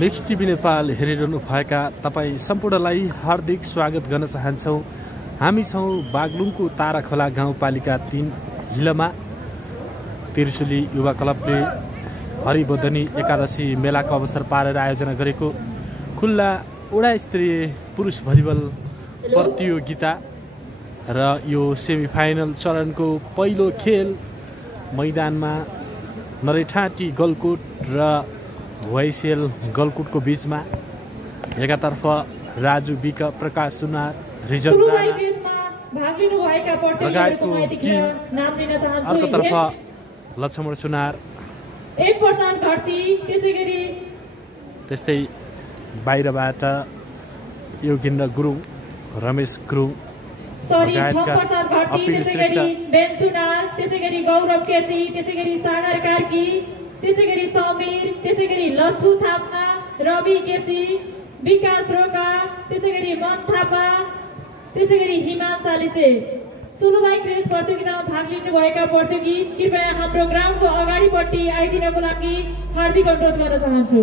Mix TV Nepal हेरिरहनु भएका तपाईँ सम्पूर्णलाई हार्दिक स्वागत गर्न चाहन्छौँ। हामी छौँ बागलुङको ताराखोला गाउँपालिका 3 हिलमा। त्रिशुली युवा क्लबले हरिबोधनी एकादशी मेलाको अवसर पारेर आयोजना गरेको खुल्ला वडा स्तरीय पुरुष भलिबल प्रतियोगिता र यो सेमिफाइनल चरणको पहिलो खेल मैदानमा नरेठाटी गलकुट र वाइसेल गलकुटको बीचमा एकातर्फ राजु विक, प्रकाश सुनार, रिजन लगायतको टिम, अर्कोतर्फ लक्ष्मण सुनार, त्यस्तै बाहिरबाट योगेन्द्र गुरुङ, रमेश गुरुङ लगायतका अपिल श्रेष्ठ, त्यसैगरी गौरव केसी, त्यसैगरी सागर कार्की, त्यसैगरी समीर, त्यसैगरी लच्छु थापा, रवि केसी, विकास रोका, त्यसैगरी मन थापा, त्यसैगरी हिमान चालिसे। सुलुबाई क्रेस प्रतियोगितामा भाग लिनुभएका प्रतियोगी कृपया हाम्रो ग्राउन्डको अगाडिपट्टि आइदिनको लागि हार्दिक अनुरोध गर्न चाहन्छु।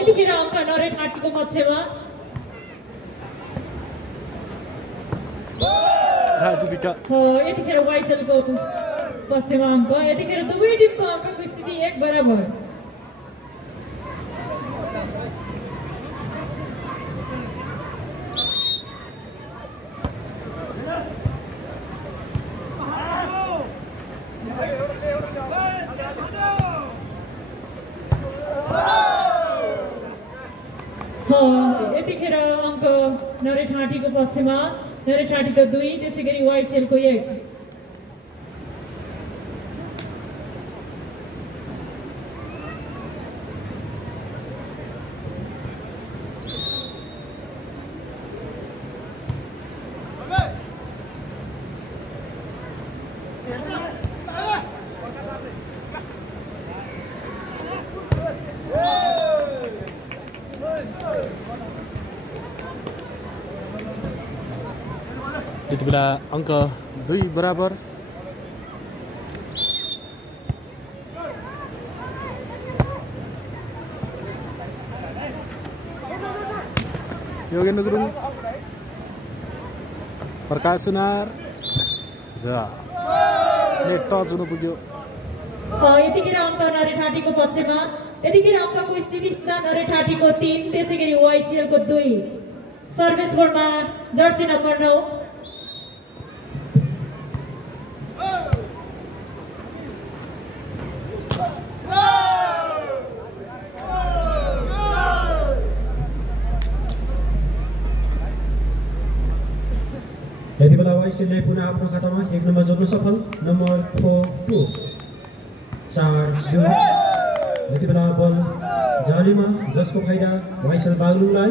यतिखेर अङ्क नरेठाटीको पक्षमा यतिखेर वाइसेलको पक्षमा अङ्क। यतिखेर दुवै टिमको अङ्कको स्थिति 1 बराबर। यतिखेर अङ्क नरेठाटीको पक्षमा, नरेठाटीको 2, त्यसैगरी वाइसेलको 1। यति बेला अङ्क 2 बराबर। योगेन्द्र गुरुङ, प्रकाश सुनार र नेट टच हुनु पुग्यो। यतिखेर अङ्क नरेठाटीको पक्षमा। यतिखेर अङ्कको स्थिति नरेठाटीको 3, त्यसैगरी वाइसिएलको 2। सर्भिस बोर्डमा जर्सी नम्बर 9। यति बेला वाइसेलले पुनः आफ्नो खातामा 1 नम्बर जोड्न सफल। नम्बर 4-2 4-2। यति बेला बल जालीमा, जसको फाइदा वाइसेल बागलुङलाई।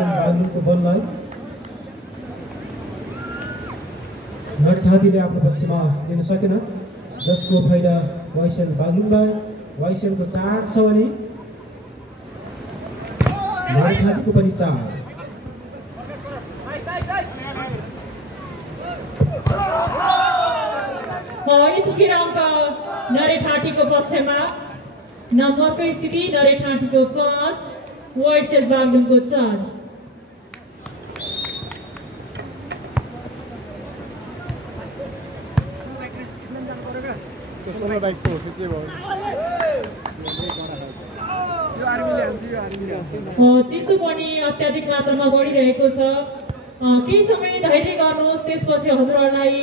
बागलुङको बललाई नरेठाटीले आफ्नो पक्षमा लिन सकेन, जसको फाइदा वाइसेल बागलुङलाई। वाइसेलको 4 छ भने नरेठाटीको पनि 4। यतिखेर अङ्क नरेठाटीको पक्षमा। नम्बरको स्थिति नरेठाटीको 5, वाइसेल बागलुङको 4। चिसो पनि अत्याधिक मात्रामा बढिरहेको छ। केही समय धैर्य गर्नुहोस्। त्यसपछि हजुरहरूलाई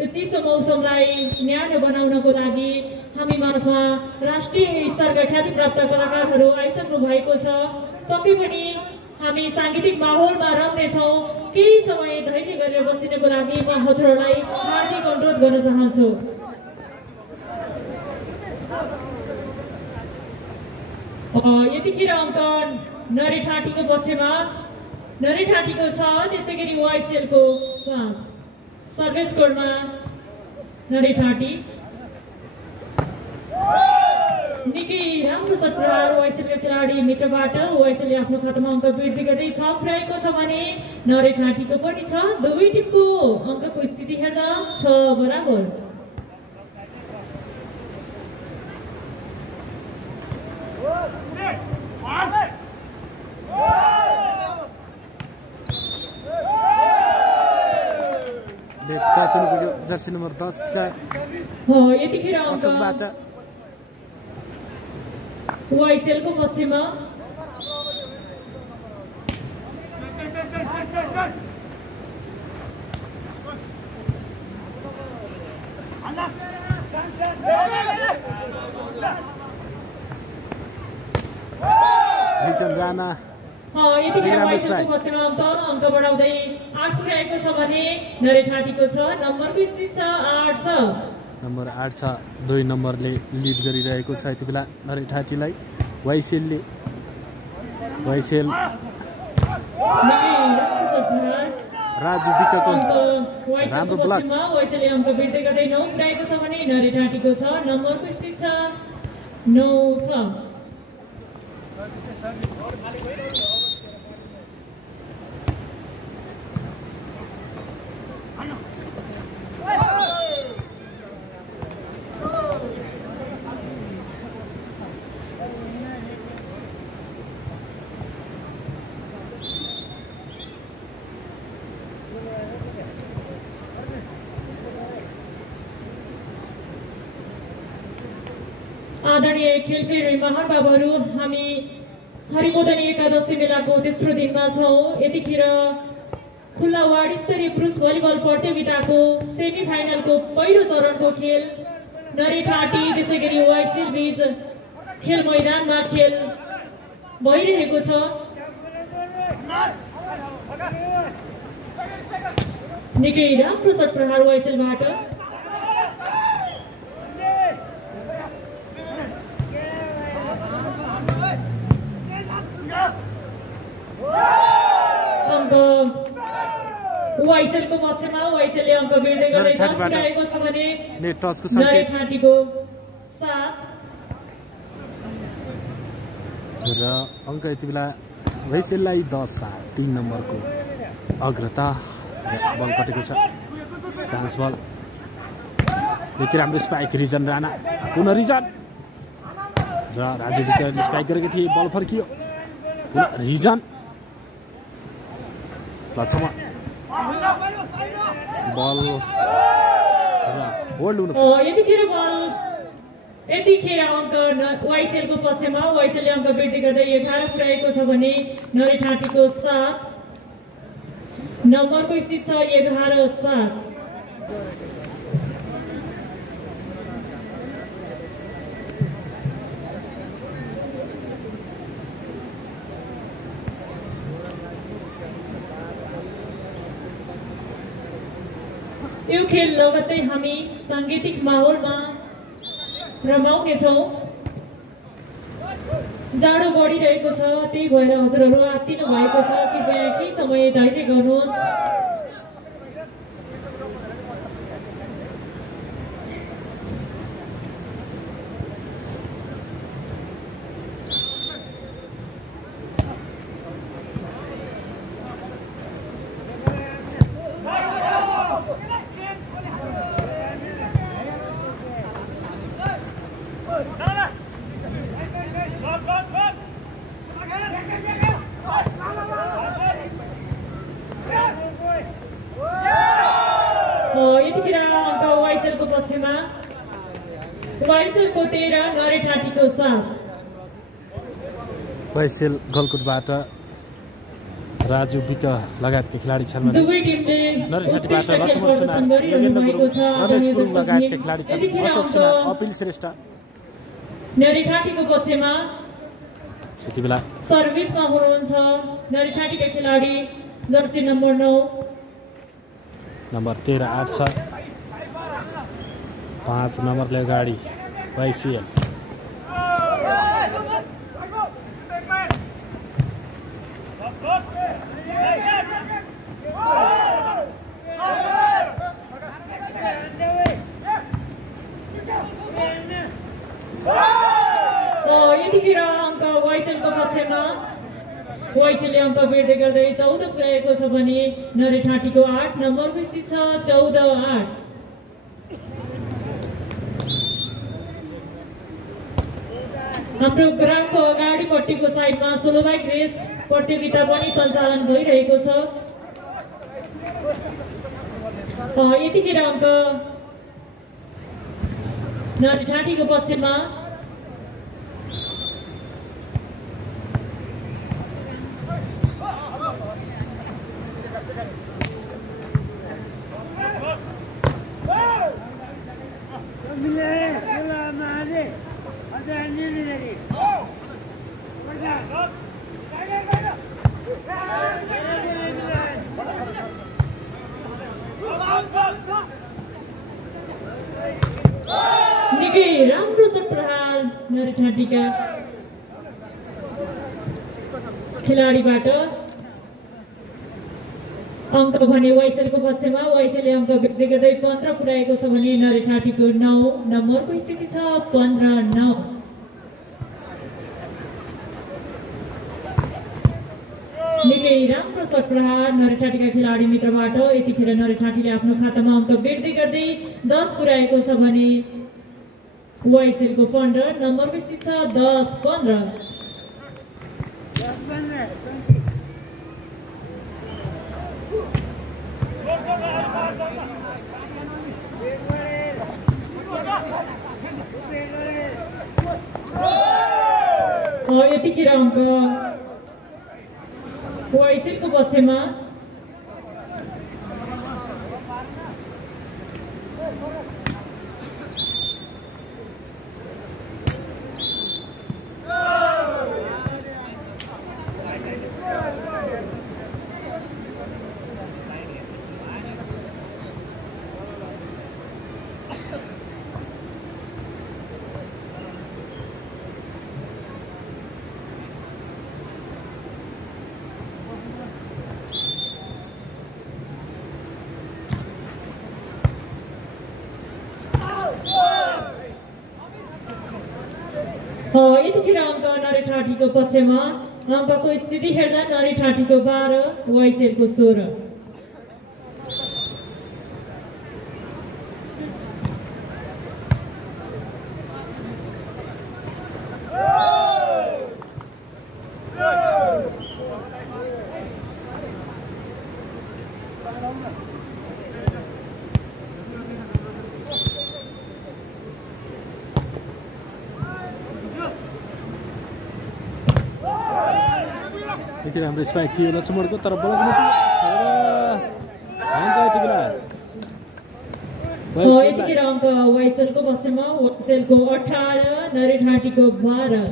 यो चिसो मौसमलाई न्यानो बनाउनको लागि हामी माझमा राष्ट्रिय स्तरका ख्यातिप्राप्त कलाकारहरू आइसक्नु भएको छ। पक्कै पनि हामी साङ्गीतिक माहौलमा रम्नेछौँ। केही समय धैर्य गरेर बसिदिनको लागि म हजुरहरूलाई हार्दिक अनुरोध गर्न चाहन्छु। यतिखेर अङ्क नरेठाटीको पक्षमा नरेठाटीको 6 त्यसै गरी वाइसेलको 5 सर्भिस कोडमा नरेठाटी निकै राम्रो सट प्रहार वाइसेलका खेलाडी मित्रबाट वाइसेलले आफ्नो खातामा अङ्क वृद्धि गर्दै 6 पुर्याएको छ भने नरेठाटीको पनि छ। दुवै टिमको अङ्कको स्थिति हेर्दा 6 बराबर। जर्सी नम्बर 10 का यतिखेर अङ्क वाइसेलको पक्षमा राणा यतिखेर वाइसेलको पक्षमा अङ्क बढाउँदै 8 पुर्याएको छ भने नरेठाटीको 6 नम्बरको स्थिति छ 8 छ। नम्बर 8 छ। 2 नम्बरले लिड गरिरहेको छ यति बेला नरेठाटीलाई। वाइसेल राजु विकको राम्रो ब्लक वाइसेलले अङ्क वृद्धि गर्दै 9 पुर्याएको छ भने नरेठाटीको 6 नम्बरको स्थिति छ 9 छ। आदरणीय खेलप्रेमी महानुभावहरू, हामी हरिमोदनी एकादशी मेलाको तेस्रो दिनमा छौँ। यतिखेर खुल्ला वार्ड स्तरीय पुरुष भलिबल प्रतियोगिताको सेमी फाइनलको पहिलो चरणको खेल नरेठाटी त्यसै गरी वाइसेल बीच खेल मैदानमा खेल भइरहेको छ। निकै राम्रो सट प्रहार वाइसेलबाट वाइसेलको पक्षमा वाइसेलले अङ्क वृद्धि गर्दै 10 पुर्याएको छ भने नरेठाटीको 7 र अङ्क यति बेला वाइसेललाई 10 3 नम्बरको अग्रता। बल कटेको छ चान्स बल निकै राम्रो स्पाइक रिजन राणा पुनः रिजन र राजु विकले स्पाइक गरेको थिए बल फर्कियो पुनः रिजन लक्षमा बल र होल्ड हुनु यतिखेर अङ्क वाइसेलको पक्षमा वाइसेलले अङ्क वृद्धि गर्दै 11 पुर्याएको छ भने नरेठाटीको 7 नम्बरको स्थिति छ 11-7। यो खेल लगत्तै हामी साङ्गीतिक माहौलमा रमाउनेछौँ। जाडो बढिरहेको छ, त्यही भएर हजुरहरू आत्तिनु भएको छ। कृपया केही समय धैर्य गर्नुहोस्। यतिखेर अङ्क वाइसेलको पक्षमा वाइसेलको 13 नरेठाटीको 7। वाइसेल गलकुटबाट राजु विक लगायतका खेलाडी छन् भने नरेठाटीबाट लक्ष्मण सुनार योगेन्द्र गुरुङ रमेश गुरुङ लगायतका खेलाडी छन्। अशोक सुनार अपिल श्रेष्ठ नरेठाटीको पक्षमा यति बेला सर्भिसमा हुनुहुन्छ नरेठाटीका खेलाडी जर्सी नम्बर 9 नम्बर 13 8 छ 5 नम्बरले अगाडि वाइसेल यतिखेर अङ्क वाइसेलको पक्षमा वाइसेलले अङ्क बेर्दै गर्दै 14 पुर्याएको छ भने नरेठाँटीको 8 नम्बरको स्थिति छ 14-8। हाम्रो ग्राउन्डको अगाडिपट्टिको साइडमा सोलो बाइक रेस प्रतियोगिता पनि सञ्चालन भइरहेको छ। यतिखेर अङ्क नरेठाँटीको पक्षमा निकै राम्रो छ प्रहार नरेठाँटीका खेलाडीबाट। अङ्क भने वाइसेलको पक्षमा वाइसेलले अङ्क बेच्दै गर्दै 15 पुर्याएको छ भने नरेठाँटीको 9 नम्बरको स्थिति छ 15-9। निकै राम्रो छ प्रहार नरेठाँटीका खेलाडी मित्रबाट। यतिखेर नरेठाँटीले आफ्नो खातामा अङ्क बेच्दै गर्दै 10 पुर्याएको छ भने वाइसेलको 15 नम्बरको स्थिति छ 10-15। यतिखेर अङ्क वाइसेलको पक्षमा यतिखेर अङ्क नरेठाँटीको पक्षमा अङ्कको स्थिति हेर्दा नरेठाँटीको 12 वाइसेलको 16। यति राम्रो स्पाइक थियो लक्ष्मणको तर बलमा यतिखेर अङ्क वाइसेलको पक्षमा वाइसेलको 18 नरेठाँटीको 12।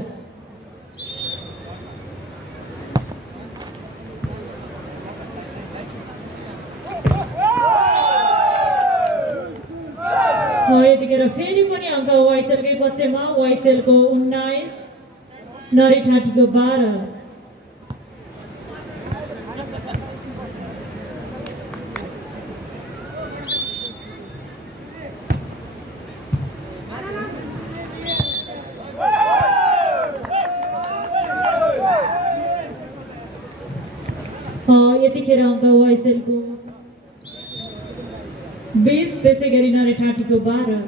यतिखेर फेरि पनि अङ्क वाइसेलकै पक्षमा वाइसेलको 19 नरेठाँटीको 12। यतिखेर अङ्क वाइसेलको 20 त्यसै गरी नरेठाँटीको 12।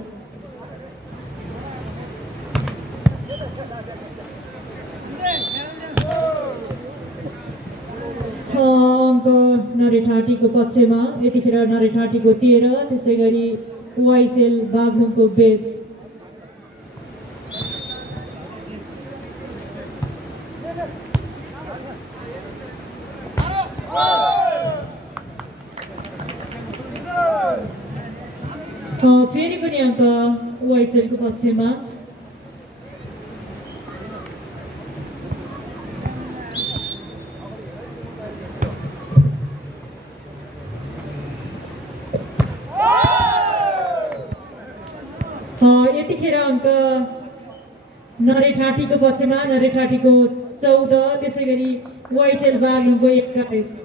अङ्क नरेठाँटीको पक्षमा यतिखेर नरेठाँटीको 13 त्यसै गरी वाइसेल बागलुङको 20। फेरि पनि अङ्क वाइसेलको पक्षमा यतिखेर अङ्क नरेठाँटीको पक्षमा नरेठाँटीको 14 त्यसै गरी वाइसेल बागलुङको 21।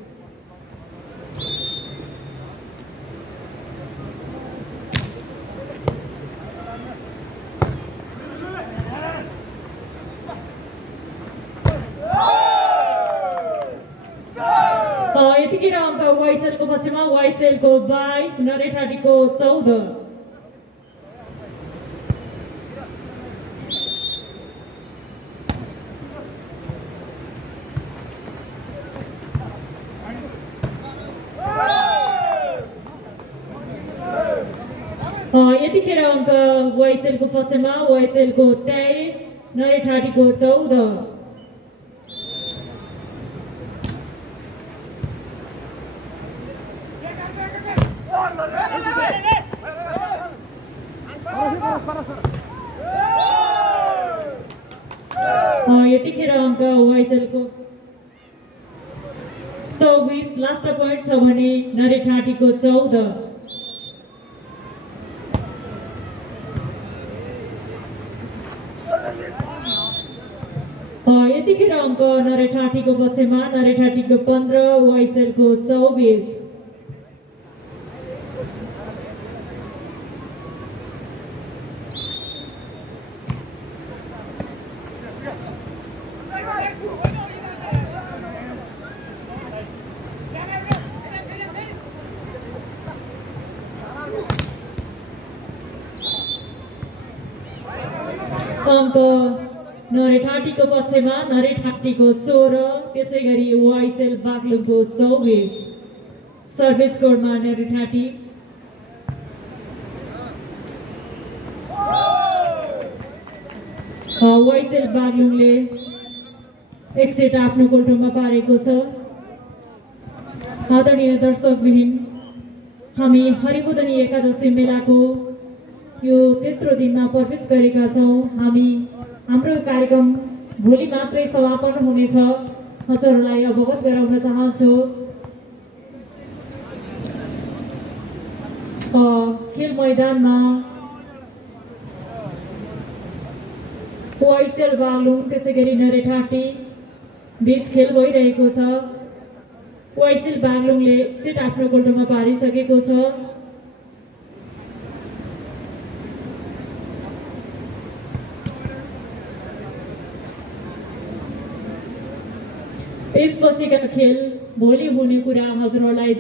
यतिखेर अङ्क वाइसेलको पक्षमा वाइसेलको 22 नरेठाटीको 14। यतिखेर अङ्क वाइसेलको पक्षमा वाइसेलको 23 नरेठाटीको 14। यतिखेर अङ्क वाइसेलको 24 लास्ट पोइन्ट छ भने नरेठाटीको 14। यतिखेर अङ्क नरेठाटीको पक्षमा नरेठाटीको 15 वाइसेलको 24। अङ्क नरेठाटीको पक्षमा नरेठाटीको 16 त्यसै गरी वाइसेल बागलुङको 24। सर्भिस कोडमा नरेठाटी। वाइसेल बागलुङले एक सेट आफ्नो गोल्टोमा पारेको छ। आदरणीय दर्शकबिन, हामी हरिबोधनी एकादशी मेलाको यो तेस्रो दिनमा प्रवेश गरेका छौँ। हाम्रो कार्यक्रम भोलि मात्रै समापन हुनेछ। हजुरहरूलाई अवगत गराउन चाहन्छु। खेल मैदानमा वाइसेल बागलुङ त्यसै गरी नरेठाटी बीच खेल भइरहेको छ। वाइसेल बागलुङले सेट आफ्नो गोल्टोमा पारिसकेको छ। यसपछिका खेल भोलि हुने कुरा हजुरहरूलाई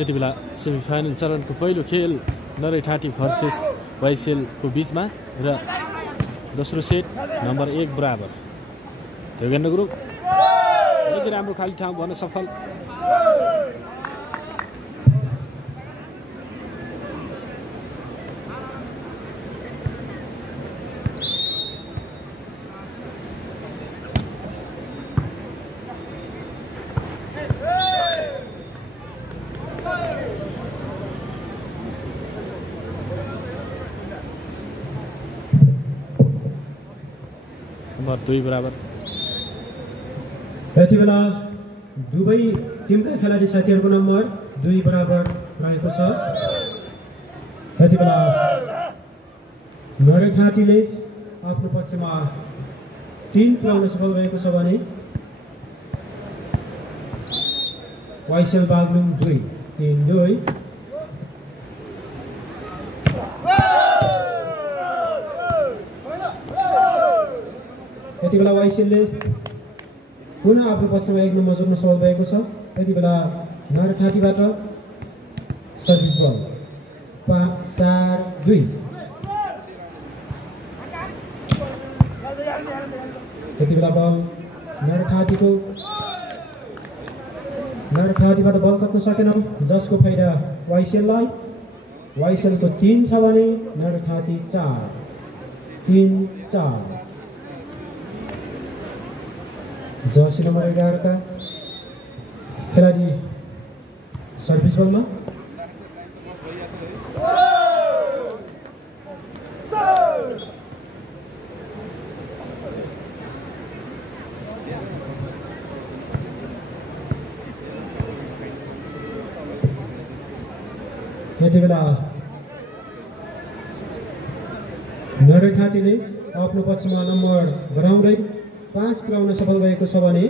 त्यति बेला सेमिफाइनल चरणको पहिलो खेल नरेठाटी भर्सेस वाइसेलको बीचमा र दोस्रो सेट नम्बर 1 बराबर। योगेन्द्र गुरुङ निकै राम्रो खाली ठाउँ भन्न सफल। नम्बर 2 बराबर। यति बेला दुवै टिमका खेलाडी साथीहरूको नम्बर 2 बराबर रहेको छ। यति बेला नरेठाटीले आफ्नो पक्षमा 3 पुर्याउन सफल भएको छ भने वाइसेल बागलुङ 2-3-2। यति बेला वाइसेलले पुनः आफ्नो पक्षमा 1 नम्बर जोड्न सफल भएको छ। यति बेला नरखाँटीबाट सर्भिस बल 5-4-2। यति बेला बल नरखाँटीबाट बल कट्न सकेनन्, जसको फाइदा वाइसेललाई। वाइसेलको 3 छ भने नरखाँटी 4, 3-4। जर्सी नम्बर 11 का खेलाडी सर्भिस बलमा। यति बेला नरखाँटीले आफ्नो पक्षमा नम्बर गराउँदै 5 पुर्याउन सफल भएको छ भने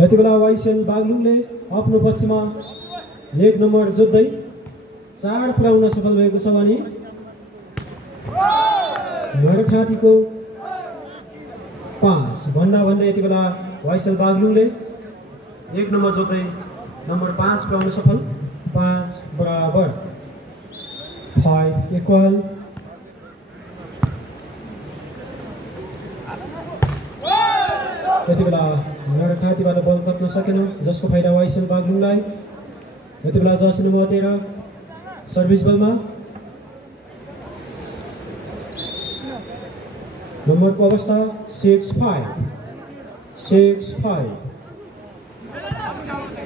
यति बेला वाइसेल बागलुङले आफ्नो पक्षमा 1 नम्बर जोड्दै 4 पुर्याउन सफल भएको छ भने नरखाँटीको 5 भन्दा यति बेला वाइसेल बागलुङले 1 नम्बर जोड्दै नम्बर 5 पुर्याउन सफल। 5 बराबर 5 इक्वल। यति बेला नरखाँटीबाट बल कट्न सकेन, जसको फाइदा वाइसेल बागलुङलाई। यति बेला जर्सी नम्बर 13 सर्भिस बलमा। नम्बरको अवस्था 6-5।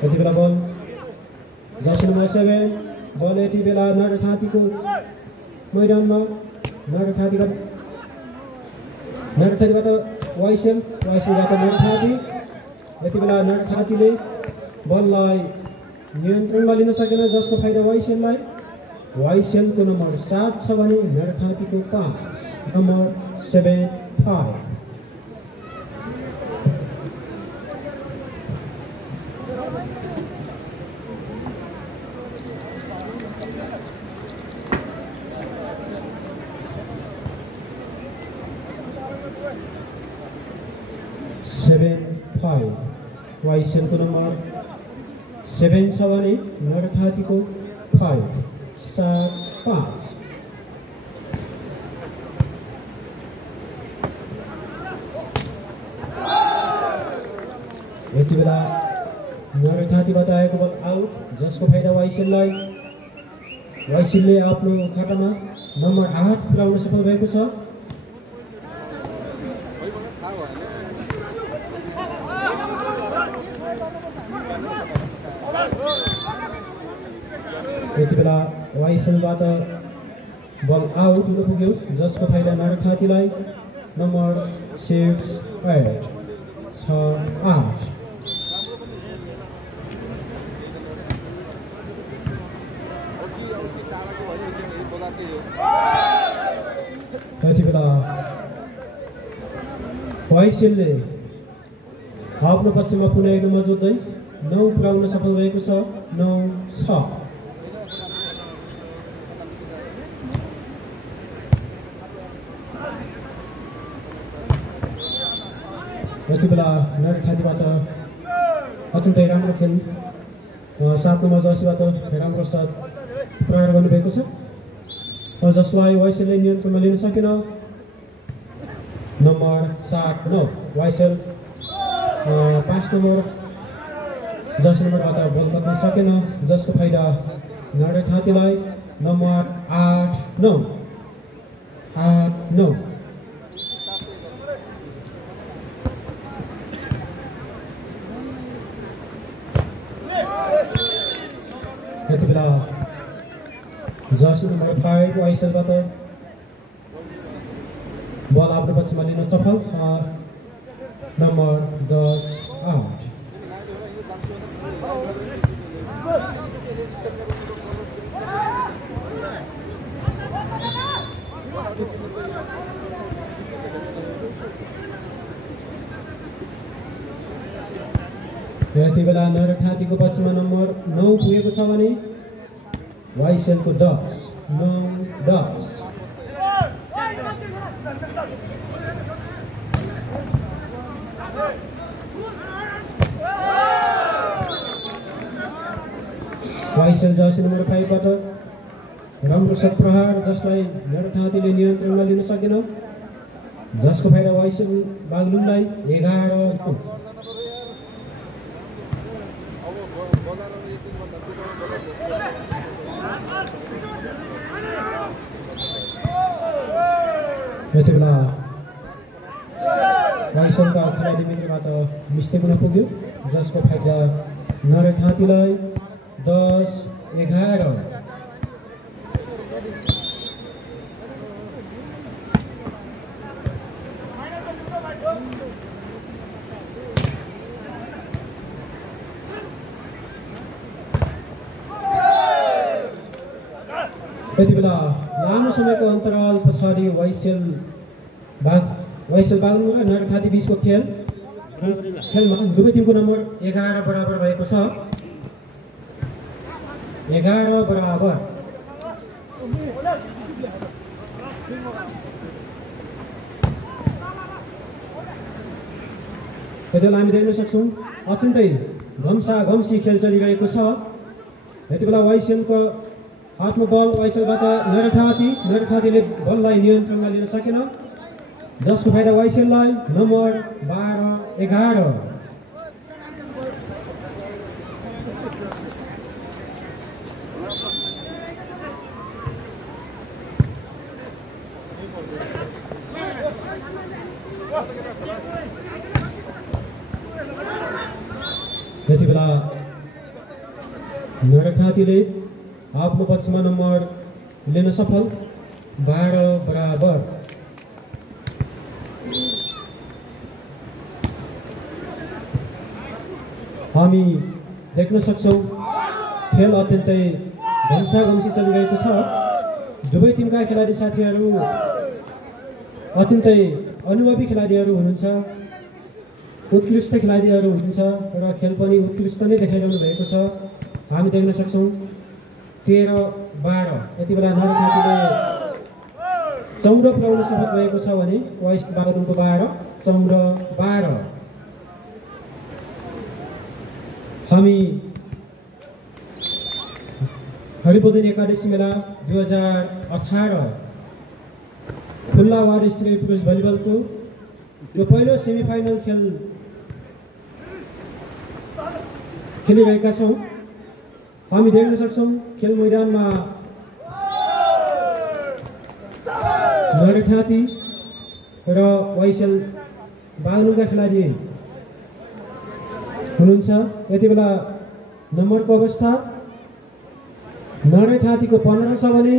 यति बेला बल जर्सी नम्बर 7 बल यति बेला नरखाँटीको मैदानमा। नरखाँटीबाट वाइसेलबाट नरखाँटी। यति बेला नरखाँटीले बललाई नियन्त्रणमा लिन सकेन, जसको फाइदा वाइसेललाई। वाइसेलको नम्बर 7 छ भने नरखाँटीको 5 नम्बर 7-5। वाइसेलको नम्बर 7 छ भने नरखाँटीको 5-7-5। यति बेला नरखाँटीबाट आएको बल आउट, जसको फाइदा वाइसेललाई। वाइसेलले आफ्नो खातामा नम्बर 8 पुर्याउन सफल भएको छ। यति बेला वाइसेलबाट बल आउट हुन पुग्यो, जसको फाइदा नरखाँटीलाई। नम्बर 6-8 6-8। यति बेला वाइसेलले आफ्नो पक्षमा पुनः 1 नम्बर जोड्दै 9 पुर्याउन सफल भएको छ। 9-6। यति बेला नरखाँटीबाट अत्यन्तै राम्रो खेल 7 नम्बर जर्सीबाट राम्रो साथ प्रहार गर्नुभएको छ, जसलाई वाइसेलले नियन्त्रणमा लिन सकेन। नम्बर 7-9 वाइसेल 5 नम्बर जर्सी नम्बरबाट बल कट्न सकेन, जसको फाइदा नरखाँटीलाई। नम्बर 8-9 8-9। यति बेला जर्सी नम्बर 5 वाइसेलबाट बल आफ्नो पक्षमा लिन सफल। नम्बर 10-8। यति बेला नरठातीको पक्षमा नम्बर 9 पुगेको छ भने वाइसेलको 10 9 10 वाइसेल जर्सी नम्बर 5 बाट राम्रो शट प्रहार जसलाई नरठातीले नियन्त्रणमा लिन सकेन, जसको फाइदा वाइसेल बागलुङलाई 11 यति बेला वाइसेलका खेलाडी मित्रबाट मिस्टेक हुन पुग्यो, जसको फाइदा नरठातीलाई 10-11। यति बेला लामो समयको अन्तराल पछाडि वाइसेल बागलुङ र नरठाती बीचको खेलमा दुवै टिमको नम्बर 11 बराबर भएको छ। 11 बराबर। यति बेला हामी देख्न सक्छौँ अत्यन्तै घम्सी खेल चलिरहेको छ। यति बेला वाइसेलको हातमा बल, वाइसेलबाट नरठातीले बललाई नियन्त्रणमा लिन सकेन, जसको फाइदा वाइसेललाई नम्बर 12-11। यति बेला नरठातीले आफ्नो पक्षमा नम्बर लिन सफल, 12 बराबर। हामी देख्न सक्छौँ खेल अत्यन्तै घम्सी चलिरहेको छ। दुवै टिमका खेलाडी साथीहरू अत्यन्तै अनुभवी खेलाडीहरू हुनुहुन्छ, उत्कृष्ट खेलाडीहरू हुनुहुन्छ र खेल पनि उत्कृष्ट नै देखाइरहनु भएको छ। हामी देख्न सक्छौँ 13-12। यति बेला नरठातीले 14 पुर्याउन सफल भएको छ भने वाइसेल बागलुङको 12 14-12। हामी हरिबोधन एकादशी मेला 2018 खुल्ला वार्ड स्तरीय पुरुष भलिबलको यो पहिलो सेमिफाइनल खेल खेलिरहेका छौँ। हामी देख्न सक्छौँ खेल मैदानमा नरठाती र वाइसेल बागलुङका खेलाडी हुनुहुन्छ। यति बेला नम्बरको अवस्था नरठातीको 15 छ भने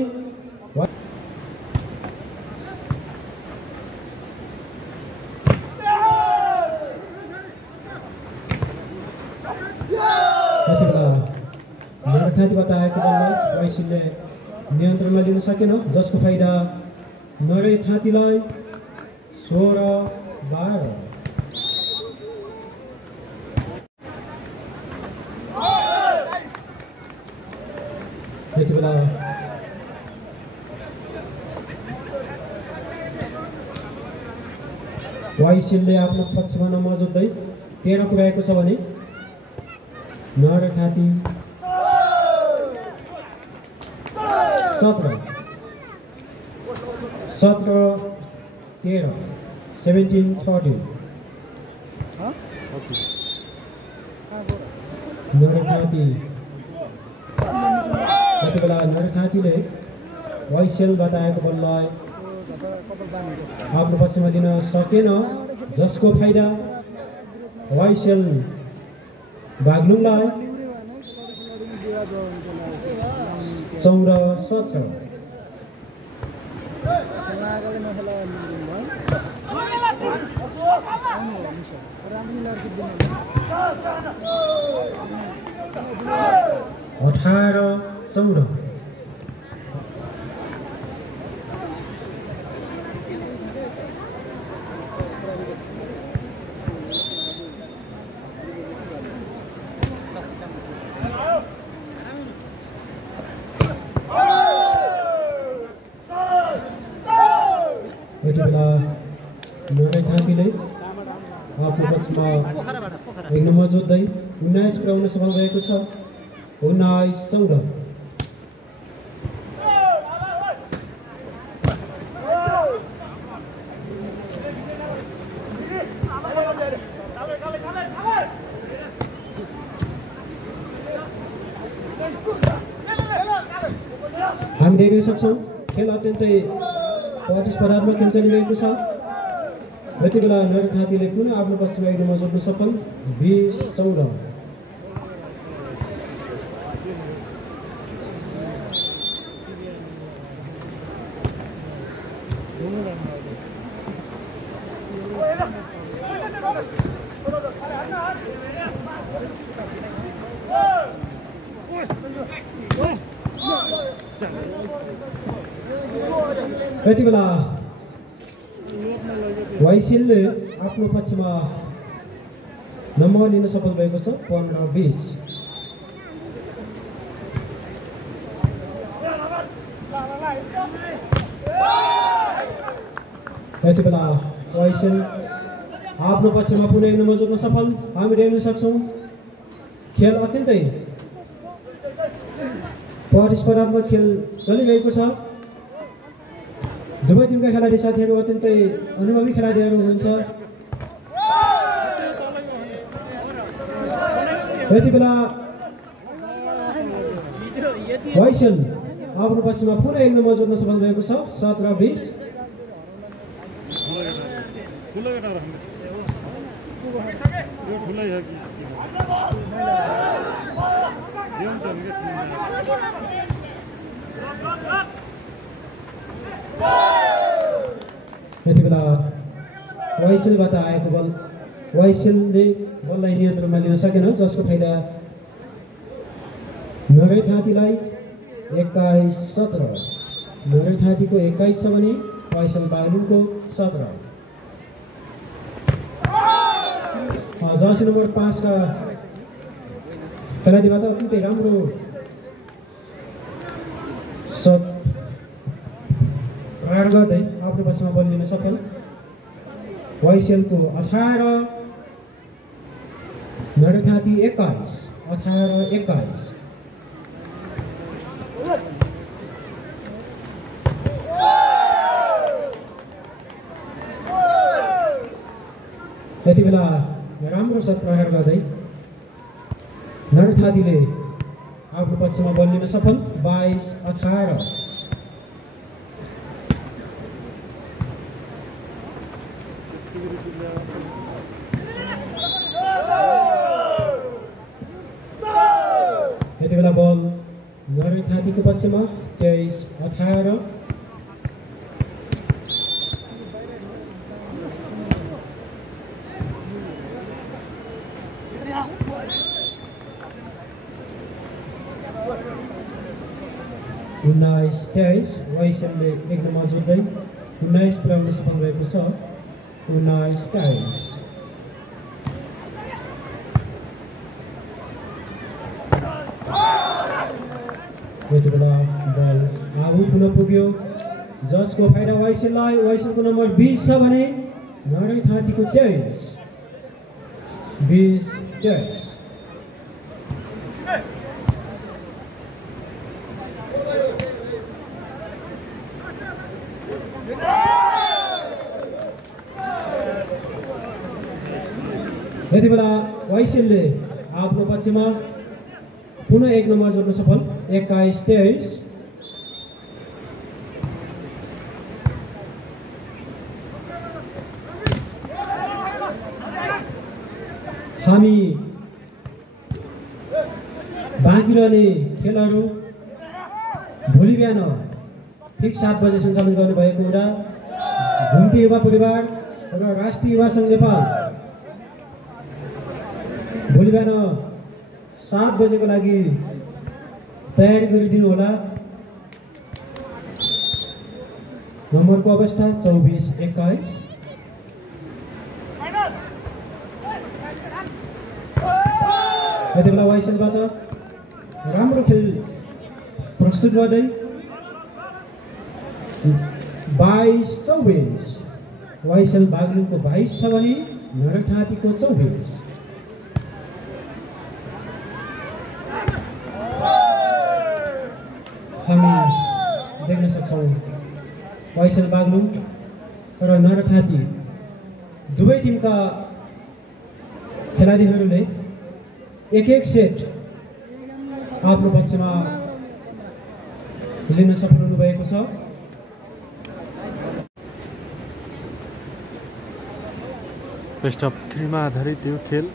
नरठातीबाट आएको बललाई वाइसेलले नियन्त्रणमा लिन सकेन, जसको फाइदा नरठातीलाई 16-12। यति बेला वाइसेलले आफ्नो पक्षमा नम्बर जोड्दै 13 पुर्याएको छ भने नरठाती 17-13 17-13 नरठाती। यति बेला नरठातीले वाइसेलबाट आएको बललाई आफ्नो पक्षमा लिन सकेन, जसको फाइदा वाइसेल बागलुङलाई 14-17। अठारह 14। नरै थाँतीले आफ्नो पक्षमा 1 नम्बर जोड्दै 19 पुर्याउन सफल भएको छ। 19-14। हामी देख्न सक्छौँ खेल अत्यन्तै प्रतिस्पर्धात्मक खेल चलिरहेको छ। यति बेला नरै थाँतीले पुनः आफ्नो पक्षमा 1 नम्बर जोड्न सफल। 20-14। यति बेला वाइसेलले आफ्नो पक्षमा नम्बर लिन सफल भएको छ। 15-20। यति बेला वाइसेल आफ्नो पक्षमा पुनः 1 नम्बर जोड्न सफल। हामी देख्न सक्छौँ खेल अत्यन्तै प्रतिस्पर्धात्मक खेल चलिरहेको छ। दुवै टिमका खेलाडी साथीहरू अत्यन्तै अनुभवी खेलाडीहरू हुनुहुन्छ। यति बेला वाइसेल आफ्नो पक्षमा पुनः 1 नम्बर जोड्न सफल भएको छ। 17-20। यति बेला वाइसेलबाट आएको बल वाइसेलले बललाई नियन्त्रणमा लिन सकेन, जसको फाइदा नरै थाँतीलाई। 21-17। नरै थाँतीको 21 छ भने वाइसेल बागलुङको 17। जर्सी नम्बर 5 का खेलाडीबाट अत्यन्तै राम्रो सट प्रहार गर्दै आफ्नो पक्षमा बल लिन सफल। वाइसेलको 18, नरै थाँती 21। 18-21। यति बेला राम्रो सट प्रहार गर्दै नरै थाँतीले आफ्नो पक्षमा बल लिन सफल। 22-18। यति बेला बल नरै थाँतीको पक्षमा। 23-18। वाइसेलले 1 नम्बर जोड्दै 19 पुर्याउन सफल भएको छ। 19-23। यति बेला बल आगो पुनः पुग्यो, जसको फाइदा वाइसेललाई। वाइसेलको नम्बर 20 छ भने नरै थाँतीको 23। 20-23। यति बेला वाइसेलले आफ्नो पक्षमा पुनः 1 नम्बर जोड्न सफल। 21-23। हामी बाँकी रहने खेलहरू भोलि बिहान ठिक 7 बजे सञ्चालन गर्नुभएको हुँदा घुम्ती युवा परिवार र राष्ट्रिय युवा सङ्घ नेपाल भोलि बिहान 7 बजेको लागि तयारी गरिदिनु होला। नम्बरको अवस्था 24-21। यति बेला वाइसेलबाट राम्रो खेल प्रस्तुत गर्दै 22-24। वाइसेल बागलुङको 22 छ भने नरठाँटीको 24। हामी देख्न सक्छौँ वाइसेल बागलुङ र नरठाँटी दुवै टिमका खेलाडीहरूले एक सेट आफ्नो पक्षमा लिन सफल हुनुभएको छ। बेस्ट अफ 3 मा आधारित यो खेल।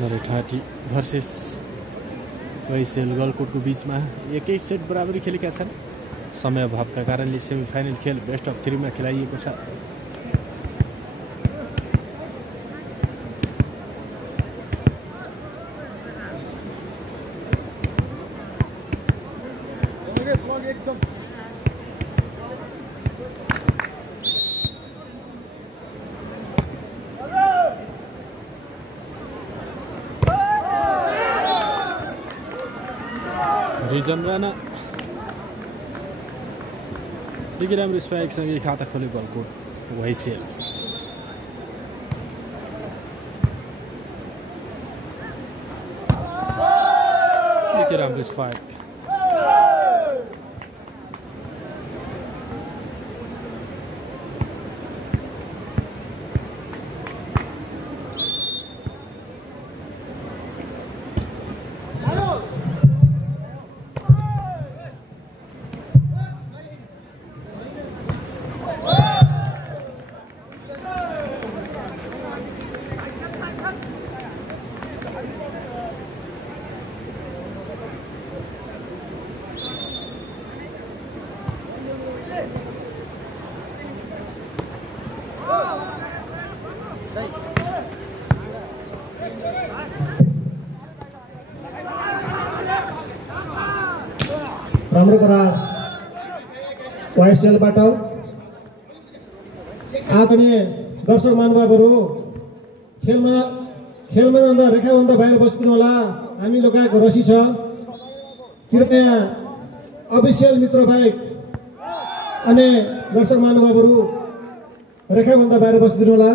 नरठाँटी भर्सेस वाइसेल गलकोटको बीचमा एकै सेट बराबरी खेलेका छन्। समय अभावका कारणले सेमिफाइनल खेल बेस्ट अफ 3 मा खेलाइएको छ। रिजन राणा निकै राम्रो स्पाइकसँगै खाता खोल्यो गलकोट वाइसेल। निकै राम्रो स्पाइक। राम्रो गरार वाइसेलबाट आदरणीय दर्शक महानुभावहरू खेलमा जाँदा रेखाभन्दा बाहिर बस्दिनु होला। हामी लगाएको रसी छ, कृपया अफिसियल मित्र बाहेक अनि दर्शक महानुभावहरू रेखाभन्दा बाहिर बस्दिनु होला।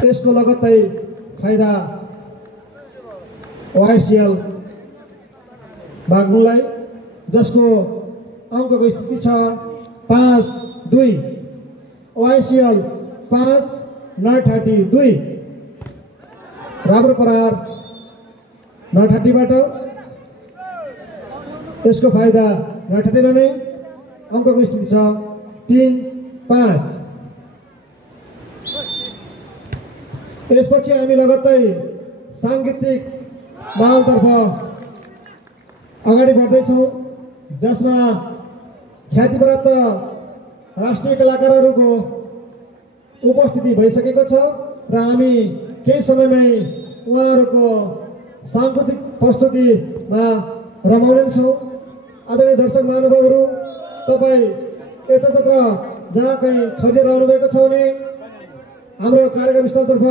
त्यसको लगत्तै फाइदा वाइसेल बागलुङलाई, जसको अङ्कको स्थिति छ 5-2। वाइसेल 5 नरठाँटी 2। राम्रो प्रहार नरठाँटीबाट, त्यसको फाइदा नरठाँटीलाई नै। अङ्कको स्थिति छ 3-5। त्यसपछि हामी लगत्तै साङ्गीतिक माहौलतर्फ अगाडि बढ्दैछौँ, जसमा ख्यातिप्राप्त राष्ट्रिय कलाकारहरूको उपस्थिति भइसकेको छ र हामी केही समयमै उहाँहरूको सांस्कृतिक प्रस्तुतिमा रमाउनेछौँ। आदरणीय दर्शक महानुभावहरू, तपाईँ यतातत्र जहाँ कहीँ खरिदिएर आउनुभएको छ भने हाम्रो कार्यक्रम स्थलतर्फ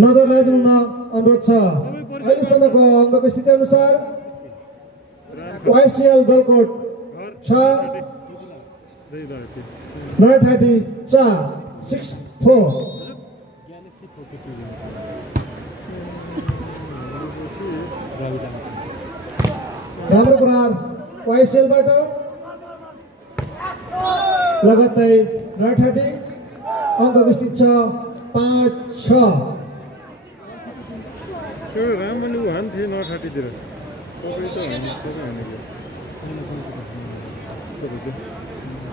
नजर लगाइदिनु अनुरोध छ। अहिलेसम्मको अङ्कको स्थिति अनुसार वाइसेल गलकोट 6 नरठाँटी 4 6-4। राम्रो प्रहार वाइसेलबाट, लगत्तै नरठाँटी अङ्कको स्थिति छ 5-6।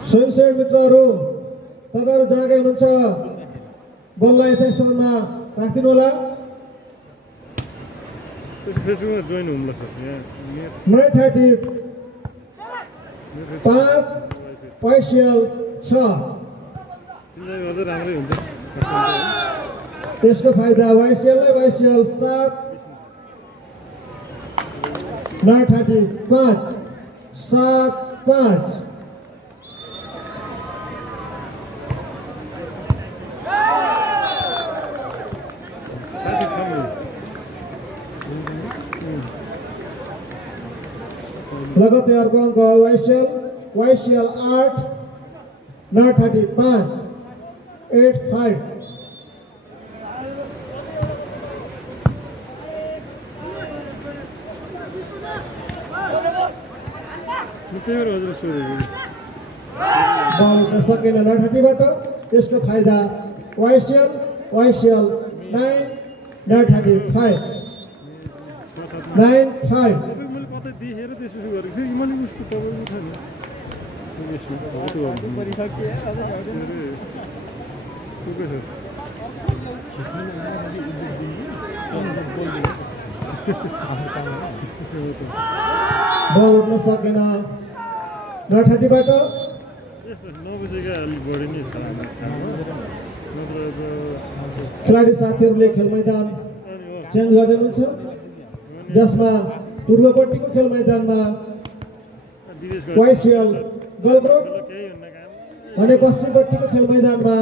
स्वयंसेवक मित्रहरू तपाईँहरू जागे हुनुहुन्छ बललाई चाहिँ स्थानमा राखिदिनु होला। फेसबुकमा जोइन हुनु सर यहाँ 9:30 5 YCL 6 चिन्जाइ गर्दा राम्रै हुन्छ त्यसको फाइदा YCL 7 9:30 5 7 5 लगतै अर्को अङ्क YCL 8 9:30 5 8 5 त्यही हजुर सोधेको बल सकेन 9:30 बाट। त्यसको फाइदा YCL 9 9:30 5 9 5 मैले कतै देखेर त्यसो गरेको थिएँ मैले उसको तपाईँको छ नि यसमा बल उठ्न सकेन 9:30 बाट। यस्तो 9 बजेका अलिक बढी नै छ नत्र खेलाडी साथीहरूले खेल मैदान चेन्ज गर्दै हुनुहुन्छ, जसमा पूर्वपट्टिको खेल मैदानमा YCL गलग्रोट भने पश्चिमपट्टिको खेल मैदानमा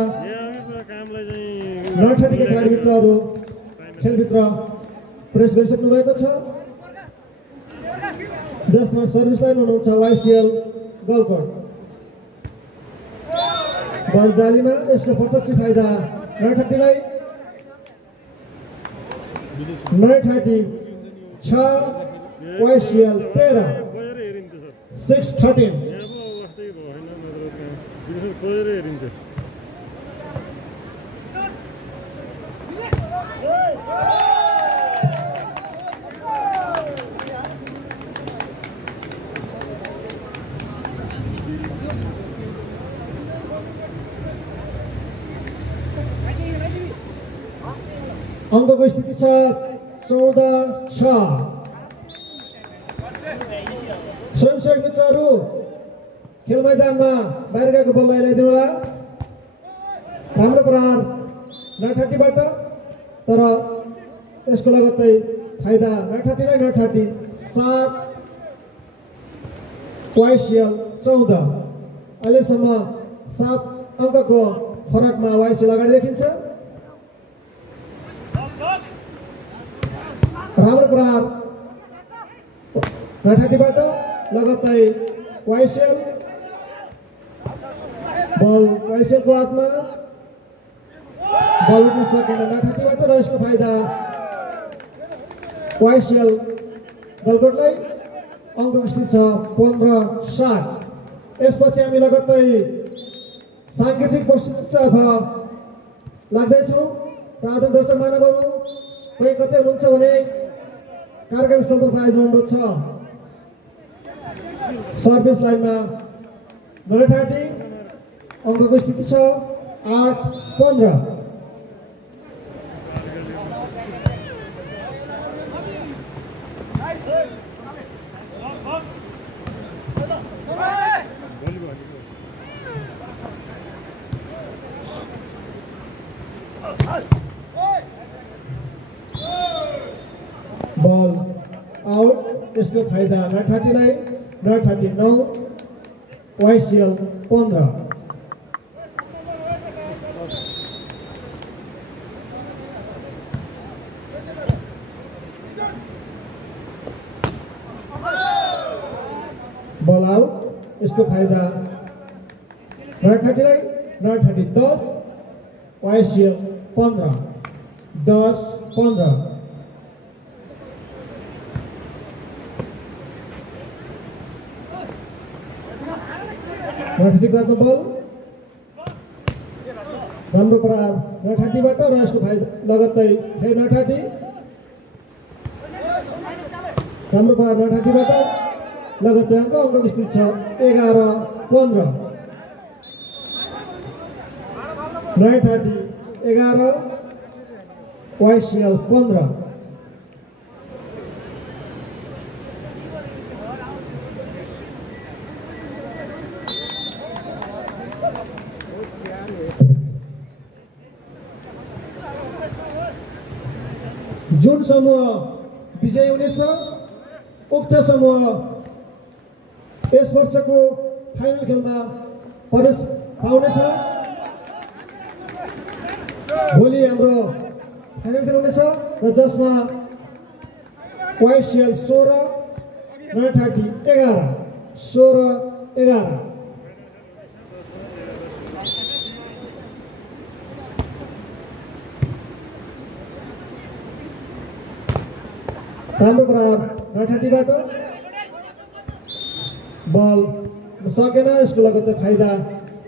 9:30 का खेलाडी मित्रहरू खेलभित्र प्रवेश गरिसक्नु भएको छ, जसमा सर्भिस लाइन हुनुहुन्छ YCL गलकोट। बल जालीमा यसको प्रत्यक्ष फाइदा 9:30 लाई 9:30 6 YCL 13 6-13 खोजेर हेरिन्छ अङ्कको स्थिति छ 14-6। स्वयंसेवक मित्रहरू खेल मैदानमा बाहिर गएको बललाई ल्याइदिनु होला। राम्रो प्रहार 9:30 बाट, तर यसको लगत्तै फाइदा 9:30 लाई 9:30 7 YCL 14। अहिलेसम्म 7 अङ्कको फरकमा YCL अगाडि देखिन्छ। राम्रो प्रहार 9:30 बाट लगत्तै YCL बल YCL को हातमा बल उठ्न सकेन 9:30 बाट र यसको फाइदा YCL गलकोटलाई। अङ्कको स्थिति छ 15-7। यसपछि हामी लगत्तै साङ्गीतिक प्रस्तुतितर्फ लाग्दैछौँ। आदरणीय दर्शक महानुभावहरू, कोही कतै हुनुहुन्छ भने कार्यक्रम स्थलतर्फ आइदिनु अनुरोध छ। सर्भिस लाइनमा 9:30 अङ्कको स्थिति छ 8-15। बल आउट। यसको फाइदा 9:30 लाई 9:30 9 YCL 15। बल आउट। यसको फाइदा 9:30 लाई 9:30 10 YCL 15 10-15। गर्नु बल राम्रो प्रहार 9:30 बाट र यसको फाइदा लगत्तै 9:30 राम्रो प्रहार 9:30 बाट लगत्तै अङ्कको स्थिति छ 11-15। 9:30 11 YCL 15 जुन समूह विजयी हुनेछ उक्त समूह यस वर्षको फाइनल खेलमा प्रवेश पाउनेछ। भोलि हाम्रो फाइनल खेल हुनेछ र जसमा YCL 16 9:30 11 16 11 राम्रो प्रहार 9:30 बाट बल सकेन, यसको लगत्तै फाइदा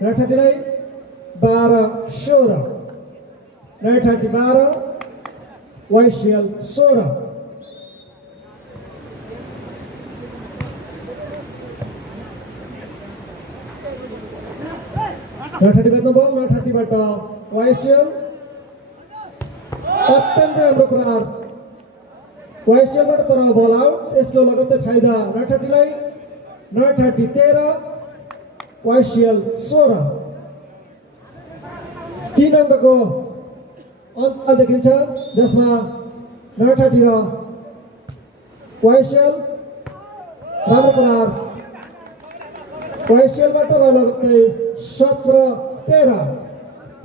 9:30 लाई 12 16 9:30 12 YCL 16 9:30 गर्नु बल 9:30 बाट YCL अत्यन्तै राम्रो प्रहार YCL बाट तर बल आउट, यसको लगत्तै फाइदा 9:30 लाई 9:30 13 YCL 16 3 अङ्कको अन्तराल देखिन्छ जसमा 9:30 र YCL राम्रो प्रहार YCL बाट र लगत्तै 17 13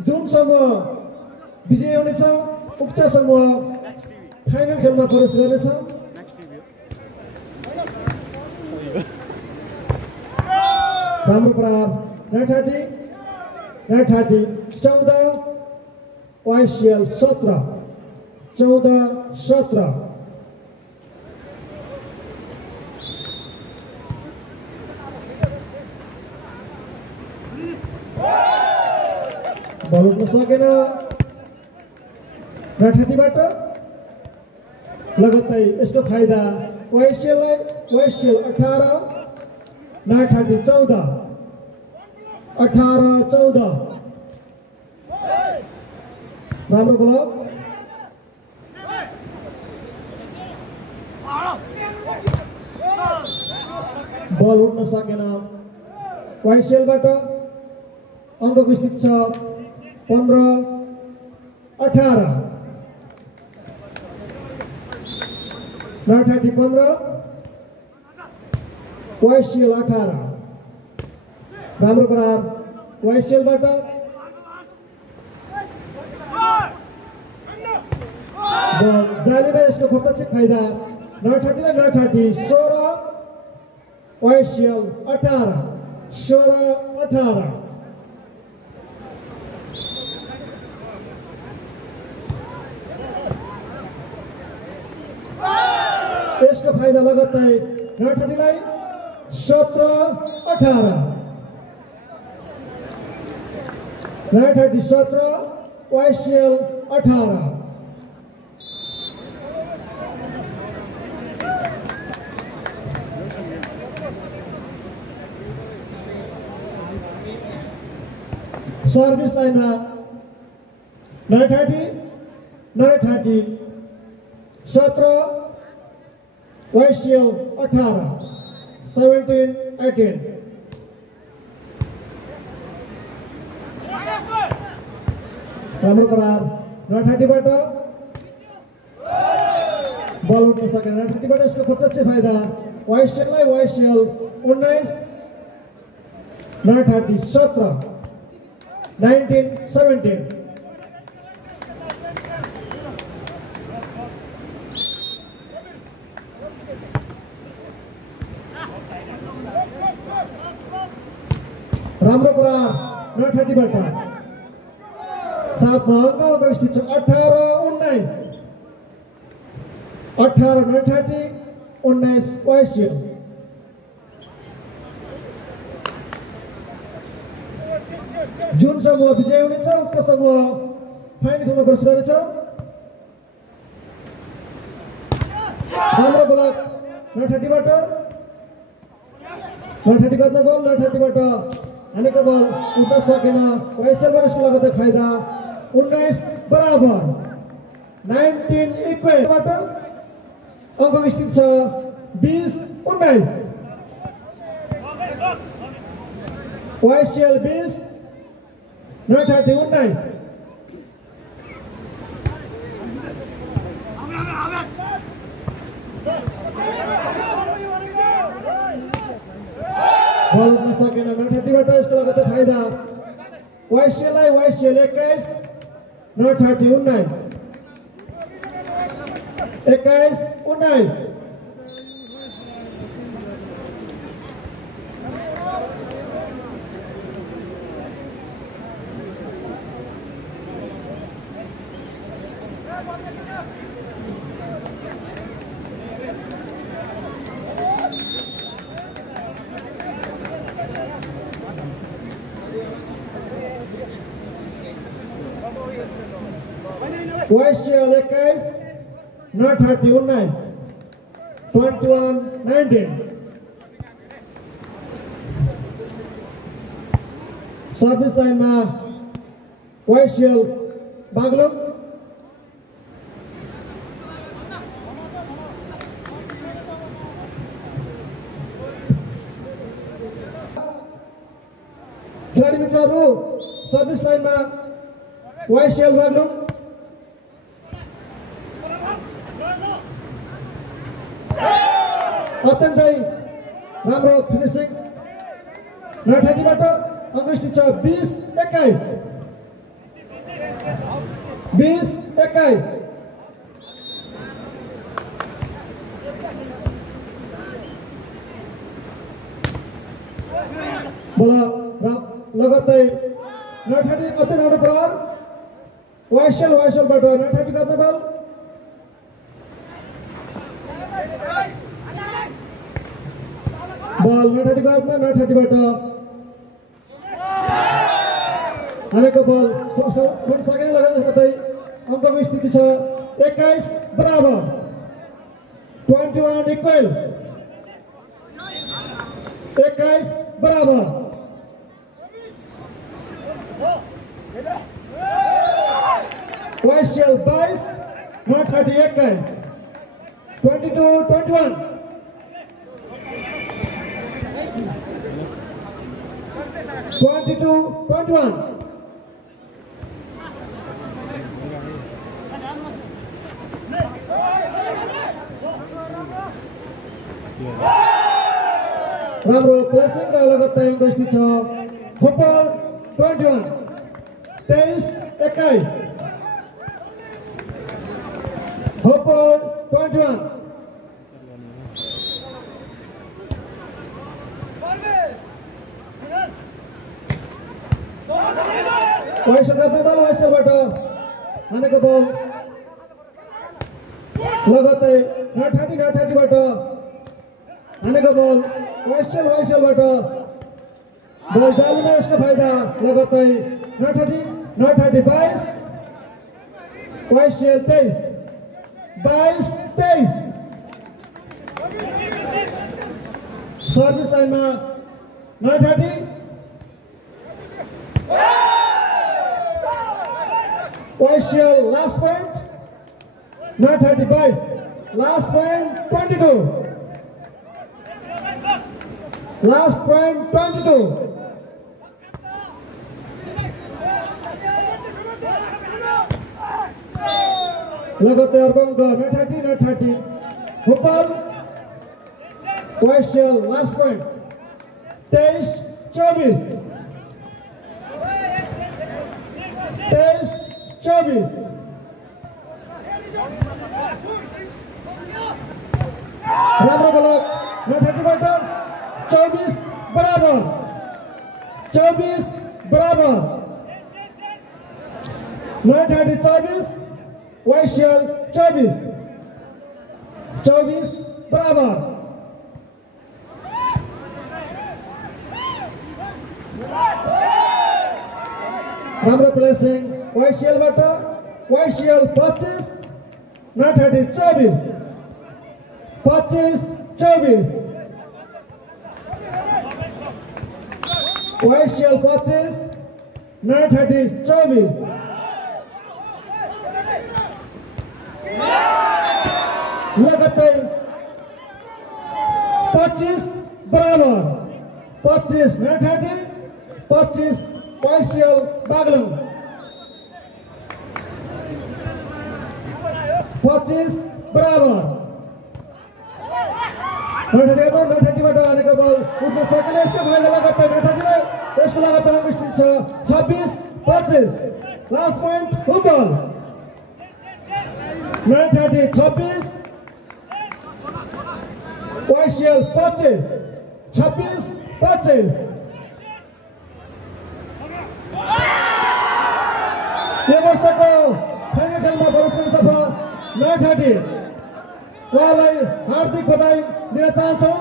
जुन समूह विजयी हुनेछ उक्त समूह फाइनल खेलमा प्रवेश गर्नेछ। राम्रो प्रहार 9:30 9:30 14 YCL 17 14 17 बल उठ्न सकेन 9:30 बाट लगत्तै यसको फाइदा YCL 18 9:30 14 18 14 राम्रो ब्लक बल उठ्न सकेन YCL बाट अङ्कको स्थिति छ 15 18 9:30 15 YCL 18 राम्रो प्रहार YCL बाट जालीमा यसको प्रत्यक्ष फाइदा 9:30 लाई 9:30 16 YCL 18 16 18 यसको फाइदा लगत्तै 9:30 लाई 17 18 9:30 17 YCL 18 सर्भिस लाइनमा 9:30 17 YCL 18 17 18 राम्रो प्रहार 9:30 बाट बल उठ्न सकेन 9:30 बाट यसको प्रत्यक्ष फाइदा YCL लाई YCL 19 9:30 17 19 17 राम्रो प्रहार 9:30 बाट 7 अङ्कको स्थिति 18 19 18 9:30 19 YCL जुन समूह विजय हुनेछ उक्त समूह फाइनल खेलमा प्रवेश गर्नेछ। राम्रो ब्लक 9:30 बाट 9:30 गर्दा बल 9:30 बाट हानेको बल उठ्न सकेन वाइसएलबाट यसको लगतै फाइदा 19 बराबर 19 इक्वलबाट अङ्क स्थित छ 20-19 वाइसएल 20 19 बल उठ्न सकेन 930बाट यसको लगतै फाइदा वाइसएल 21 930 19 वाइसएल 21 930 21-19 सर्भिस लाइनमा वाइसएल बागलुङ खेलाडी मित्रहरू सर्भिस लाइनमा वाइसएल बागलुङ अत्यन्तै राम्रो फिनिसिङ 930बाट अङ्क स्थित छ 20-21 बल लगत्तै 930 अति राम्रो प्रहार वाइसएलबाट 930 गर्दै बल बल 930 हातमा 930बाट हानेको बल फुट सकेन लगाउन साथै अङ्कको स्थिति छ 21 बराबर 21 इक्वल 21 बराबर वाइसएल 22 930 21 22-21 22-21 राम्रो प्लेसिङ र लगत्तै अङ्क स्थित छ फुटबल 21 23-21 फुटबल 21 वाइसएल गर्दै बल वाइसएलबाट हानेको बल लगत्तै 930बाट हानेको बल वाइसएलबाट बल जालीमा यसको फाइदा लगत्तै 930 22 वाइसएल 23 सर्भिस लाइनमा 930 वाइसएल last point 935 last point 22 last point 22 लगत्तै अर्को अङ्क 930 फुटबल वाइसएल लास्ट पोइन्ट 23-24 राम्रो बलक 930बाट 24 बराबर 930 वाइसएल 24 बराबर राम्रो प्लेसिङ वाइसएलबाट वाइसएल 25 930 24 YCL 25 930 24 लगातार 25 बराबर 25 930 25 YCL बागलुङ 25 बराबर 930बाट हानेको बल उठ्न सकेन यसको भाइले लगातार 930 यसको लगातार स्थिति छ 26 25 लास्ट पोइन्ट फुटबल 930 26 YCL 25 26 25 यो वर्षको फाइनल खेलमा प्रवेश सफल 930 उहाँलाई हार्दिक बधाई दिन चाहन्छौँ।